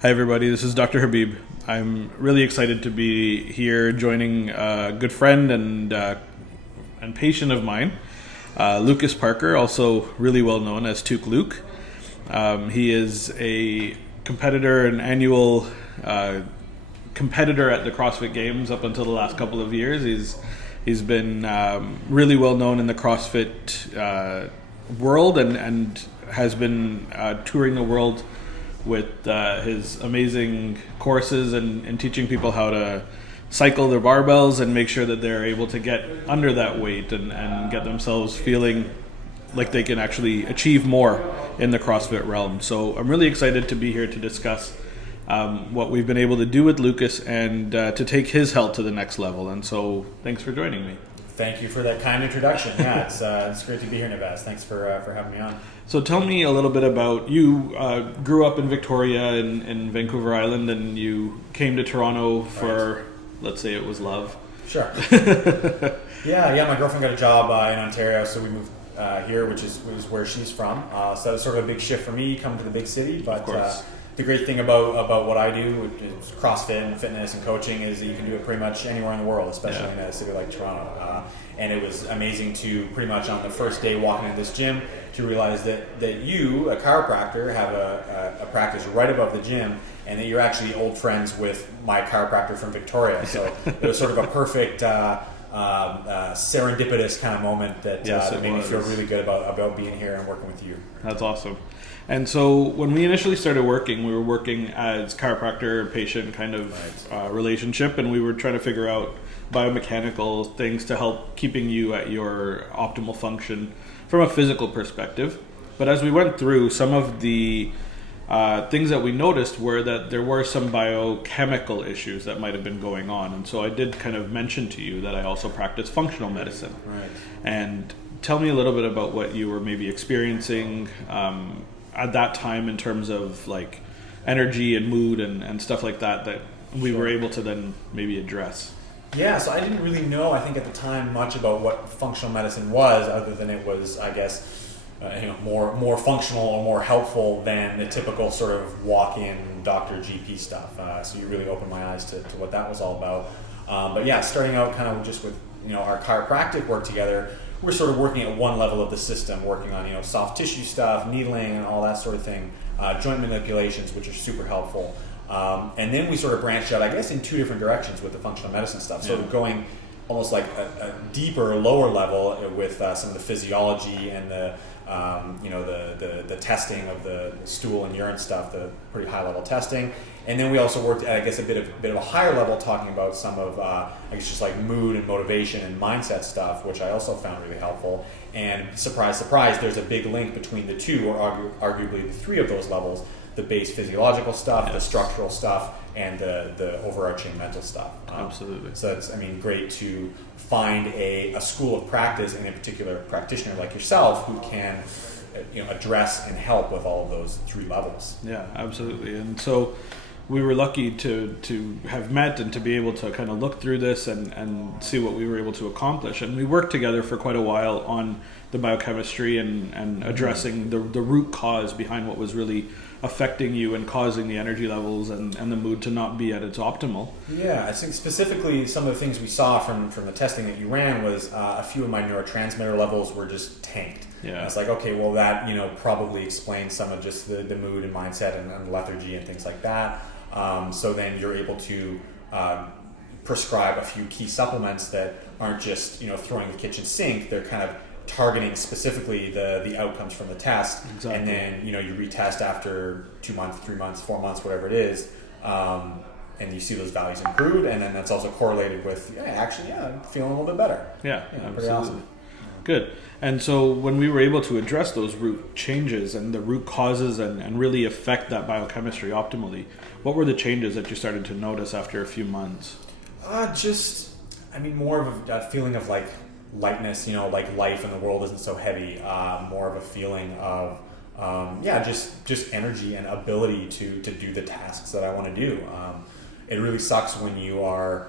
Hi everybody, this is Dr. Habib. I'm really excited to be here joining a good friend and patient of mine, Lucas Parker, also really well known as Toque Luc. He is a competitor, an annual competitor at the Crossfit Games up until the last couple of years. He's been really well known in the CrossFit world and has been touring the world with his amazing courses and teaching people how to cycle their barbells and make sure that they're able to get under that weight and get themselves feeling like they can actually achieve more in the CrossFit realm. So I'm really excited to be here to discuss what we've been able to do with Lucas and to take his health to the next level. And so thanks for joining me. Thank you for that kind introduction. Yeah, it's great to be here, Navaz. Thanks for having me on. So tell me a little bit about you. Grew up in Victoria in Vancouver Island, and you came to Toronto for, let's say it was love. Sure. Yeah. My girlfriend got a job in Ontario, so we moved here, which is where she's from. So that was sort of a big shift for me, coming to the big city. But the great thing about what I do, which is CrossFit and fitness and coaching, is that you can do it pretty much anywhere in the world, especially in a city like Toronto. And it was amazing to pretty much on the first day walking into this gym to realize that you, a chiropractor, have a practice right above the gym, and that you're actually old friends with my chiropractor from Victoria. So it was sort of a perfect serendipitous kind of moment that made me feel really good about being here and working with you. That's awesome. And so when we initially started working, we were working as chiropractor-patient kind of relationship, and we were trying to figure out biomechanical things to help keeping you at your optimal function from a physical perspective. But as we went through, some of the things that we noticed were that there were some biochemical issues that might have been going on. And so I did kind of mention to you that I also practice functional medicine. Right. And tell me a little bit about what you were maybe experiencing at that time in terms of like energy and mood and stuff like that we were able to then maybe address. Yeah, so I didn't really know, I think at the time, much about what functional medicine was, other than it was, I guess, more functional or more helpful than the typical sort of walk-in doctor GP stuff. So you really opened my eyes to what that was all about. But yeah, starting out kind of just with our chiropractic work together, we're sort of working at one level of the system, working on soft tissue stuff, needling, and all that sort of thing, joint manipulations, which are super helpful. And then we sort of branched out, I guess, in two different directions with the functional medicine stuff. Sort of going almost like a deeper, lower level with some of the physiology and the testing of the stool and urine stuff, the pretty high level testing. And then we also worked at, I guess, a bit of a higher level, talking about some of, just like mood and motivation and mindset stuff, which I also found really helpful. And surprise, surprise, there's a big link between the two, or arguably the three of those levels: the base physiological stuff, the structural stuff, and the overarching mental stuff. Absolutely. So it's, great to find a school of practice, and in particular a practitioner like yourself who can address and help with all of those three levels. Yeah, absolutely. And so we were lucky to have met and to be able to kind of look through this and see what we were able to accomplish. And we worked together for quite a while on the biochemistry and addressing the root cause behind what was really affecting you and causing the energy levels and the mood to not be at its optimal. Yeah, I think specifically some of the things we saw from the testing that you ran was a few of my neurotransmitter levels were just tanked. Yeah. It's like, okay, well that probably explains some of just the mood and mindset and lethargy and things like that. So then you're able to prescribe a few key supplements that aren't just throwing the kitchen sink. They're kind of targeting specifically the outcomes from the test. Exactly. And then you retest after 2 months, 3 months, 4 months, whatever it is, and you see those values improve, and then that's also correlated with I'm feeling a little bit better. Yeah, absolutely. Pretty awesome. Good. And so when we were able to address those root changes and the root causes and really affect that biochemistry optimally, what were the changes that you started to notice after a few months? More of a feeling of like lightness, like life in the world isn't so heavy. More of a feeling of just energy and ability to do the tasks that I want to do. It really sucks when you are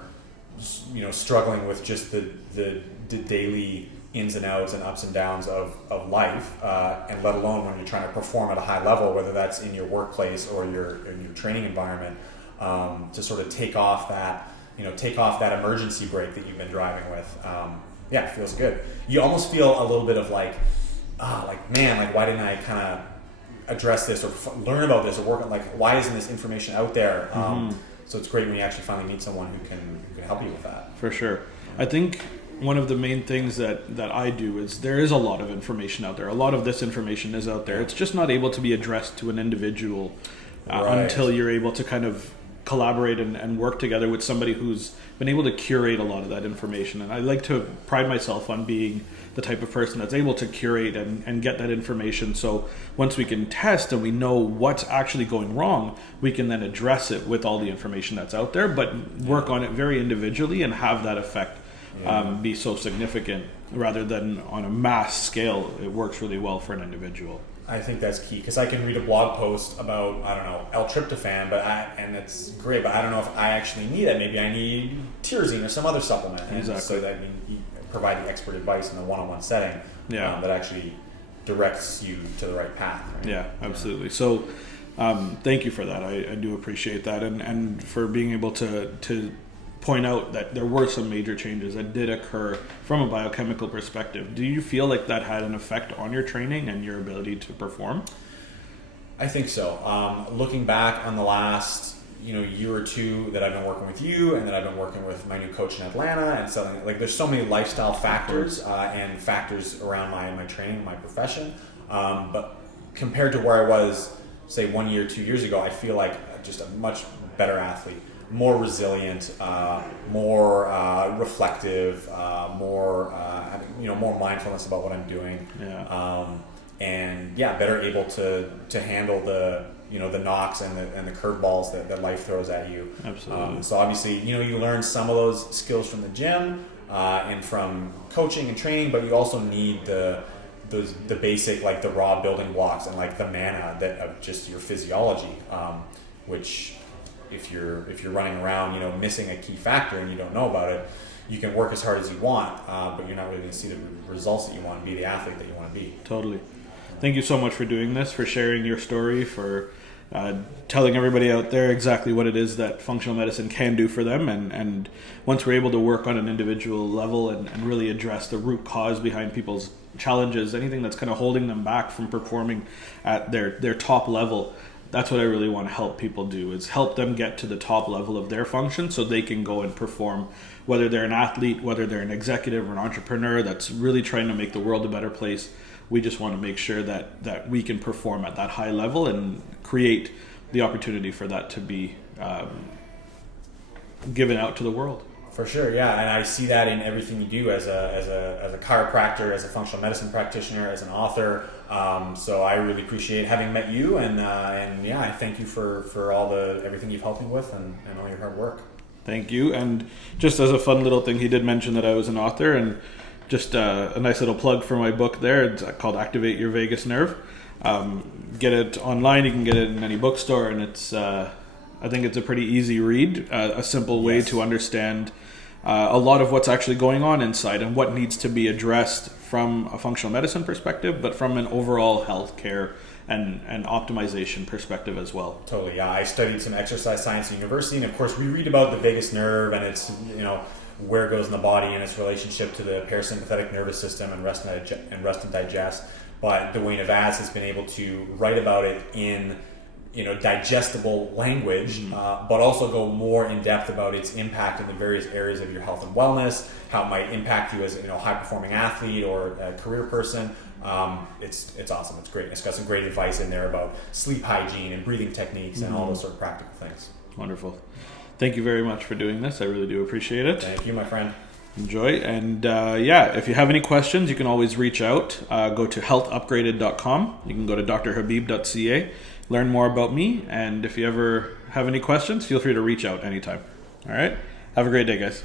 struggling with just the daily ins and outs and ups and downs of life, and let alone when you're trying to perform at a high level, whether that's in your workplace or in your training environment, to sort of take off that emergency brake that you've been driving with. It feels good. You almost feel a little bit of like man, like why didn't I kind of address this or learn about this or work on, like, why isn't this information out there? So it's great when you actually finally meet someone who can help you with that. For sure. I think one of the main things that I do is there is a lot of information out there. A lot of this information is out there. It's just not able to be addressed to an individual until you're able to kind of collaborate and work together with somebody who's been able to curate a lot of that information. And I like to pride myself on being the type of person that's able to curate and get that information. So once we can test and we know what's actually going wrong, we can then address it with all the information that's out there, but work on it very individually and have that effect be so significant rather than on a mass scale. It works really well for an individual. I think that's key, because I can read a blog post about, I don't know, L-tryptophan, and it's great, but I don't know if I actually need it. Maybe I need tyrosine or some other supplement. Exactly. And so that you provide the expert advice in a one-on-one setting that actually directs you to the right path. Right? Yeah, absolutely. So thank you for that. I do appreciate that, and for being able to point out that there were some major changes that did occur from a biochemical perspective. Do you feel like that had an effect on your training and your ability to perform? I think so. Looking back on the last year or two that I've been working with you, and that I've been working with my new coach in Atlanta, and so like there's so many lifestyle factors and factors around my training, my profession. But compared to where I was, say 1 year, 2 years ago, I feel like just a much better athlete. More resilient, more reflective, more more mindfulness about what I'm doing, and better able to handle the the knocks and the curveballs that life throws at you. Absolutely. So obviously you learn some of those skills from the gym and from coaching and training, but you also need the basic, like the raw building blocks and like the mana of just your physiology, which if you're running around missing a key factor and you don't know about it, you can work as hard as you want, but you're not really going to see the results that you want to be, the athlete that you want to be. Totally. Thank you so much for doing this, for sharing your story, for telling everybody out there exactly what it is that functional medicine can do for them, and once we're able to work on an individual level and really address the root cause behind people's challenges, anything that's kind of holding them back from performing at their top level, that's what I really want to help people do, is help them get to the top level of their function so they can go and perform, whether they're an athlete, whether they're an executive or an entrepreneur that's really trying to make the world a better place. We just want to make sure that we can perform at that high level and create the opportunity for that to be given out to the world. For sure, yeah, and I see that in everything you do as a chiropractor, as a functional medicine practitioner, as an author. So I really appreciate having met you, and I thank you for all everything you've helped me with and all your hard work. Thank you. And just as a fun little thing, he did mention that I was an author, and just a nice little plug for my book there. It's called Activate Your Vagus Nerve. Get it online. You can get it in any bookstore, and it's I think it's a pretty easy read, a simple way to understand a lot of what's actually going on inside and what needs to be addressed from a functional medicine perspective, but from an overall healthcare and optimization perspective as well. Totally, yeah. I studied some exercise science at university, and of course we read about the vagus nerve and its, where it goes in the body and its relationship to the parasympathetic nervous system and rest and digest. But Dwayne Avaz has been able to write about it in digestible language, but also go more in depth about its impact in the various areas of your health and wellness, how it might impact you as a high performing athlete or a career person. It's awesome. It's great. It's got some great advice in there about sleep hygiene and breathing techniques and all those sort of practical things. Wonderful. Thank you very much for doing this. I really do appreciate it. Thank you, my friend. Enjoy. And if you have any questions, you can always reach out. Go to healthupgraded.com. You can go to drhabib.ca. Learn more about me, and if you ever have any questions, feel free to reach out anytime. All right? Have a great day, guys.